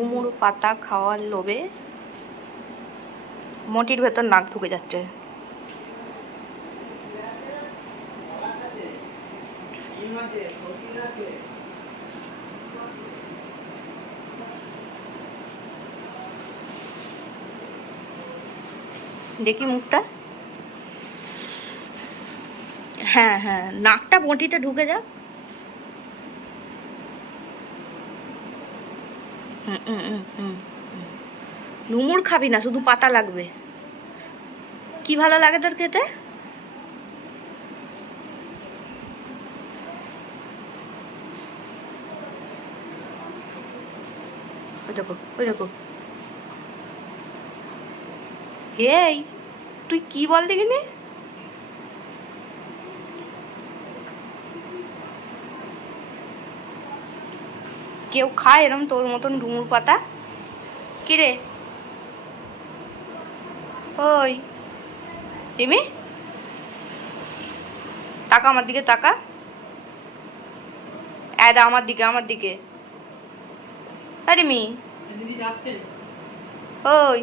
ডুমুর পাতা খাওয়ার লোভে মটির ভেতর নাক ঢুকে যাচ্ছে। দেখি মুখটা। হ্যাঁ হ্যাঁ, নাকটা বটিতে ঢুকে যাক। ডুমুর খাবি না, শুধু পাতা লাগবে। কি ভালো লাগে তোর খেতে? ওই দেখো, ওই দেখো। এই তুই কি বল দেখিনি? কেউ খায় এরম তোর মতন ডুমুর পাতা? কিরে ওই রিমি, তাকা আমার দিকে, তাকা। এদা আমার দিকে, আমার দিকে। রিমি ওই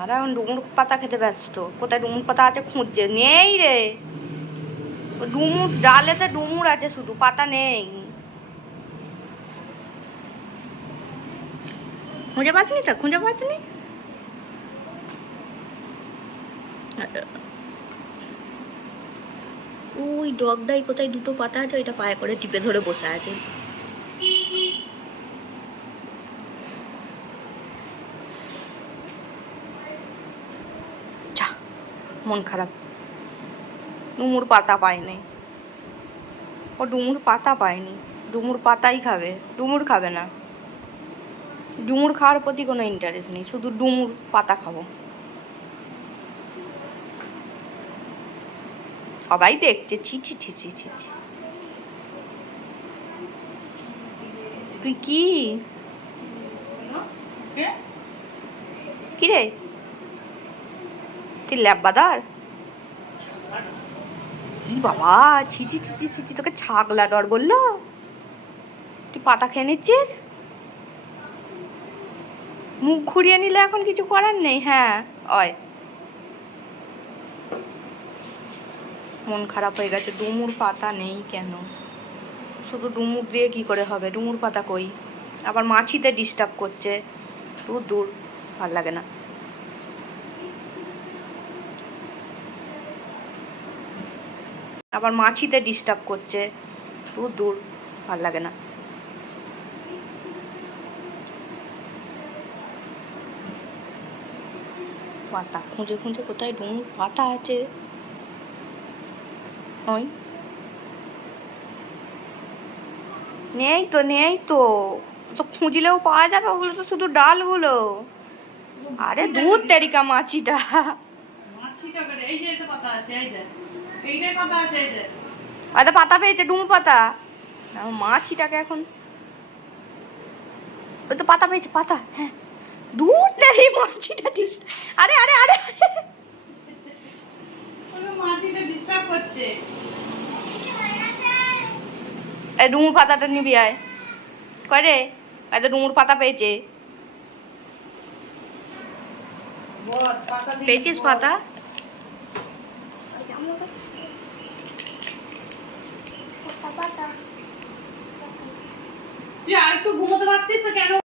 আর এখন ডুমুর পাতা খেতে ব্যস্ত। কোথায় ডুমুর পাতা আছে খুঁজছে, নেই রে। ডুমুর ডালেতে ডুমুর আছে, শুধু পাতা নেই। খুঁজে পাসনি তো, খুঁজে পাসনি। ওই ডগটাই কোথায় দুটো পাতা আছে, ওইটা পায়ে করে টিপে ধরে বসে আছে। মন খারাপ, ডুমুর পাতা পায়নি। ও ডুমুর পাতা পায়নি, ডুমুর পাতাই খাবে, ডুমুর খাবে না। ডুমুর খাওয়ার প্রতি কোনো ইন্টারেস্ট নেই, শুধু ডুমুর পাতা খাবো। সবাই দেখছে, ছি ছি ছি ছি ছি ছি। তুই কি রে, তুই ল্যাব্বাদার? ই বাবা, ছি ছি ছি ছি ছি, তোকে ছাগলা ডর বললো? তুই পাতা খেয়ে নিচ্ছিস? মুখ ঘুরিয়ে নিলে এখন কিছু করার নেই। হ্যাঁ অয়, মন খারাপ হয়ে গেছে। ডুমুর পাতা নেই কেন? শুধু ডুমুর দিয়ে কি করে হবে? ডুমুর পাতা কই? আবার মাছিতে ডিস্টার্ব করছে। দূর দূর, ভাল লাগে না। আবার মাছিতে ডিস্টার্ব করছে। দূর দূর, ভাল লাগে না। পাতা খুঁজে খুঁজে কোথায় ডুমুর পাতা আছে। ওই নেই তো, নেই তো। তো খুঁজলেও পাওয়া যাবে, ওগুলো তো শুধু ডালগুলো। আরে দুধ তেরিকা মাছিটা। আরে পাতা পেয়েছে, ডুমুর পাতা। মাছিটাকে এখন, ওই তো পাতা পেয়েছে, পাতা। হ্যাঁ, দুধ তেরি মাছিটা। আরে আরে আরে মাছিটা ডিস্টার্ব করছে। এই ডুমুর পাতাটা নিবি আয়। কয় রে, এত ডুমুর পাতা পেয়েছে। পেয়েছিস পাতা? তুই আর একটু ঘুমোতে পারতিস তো কেন?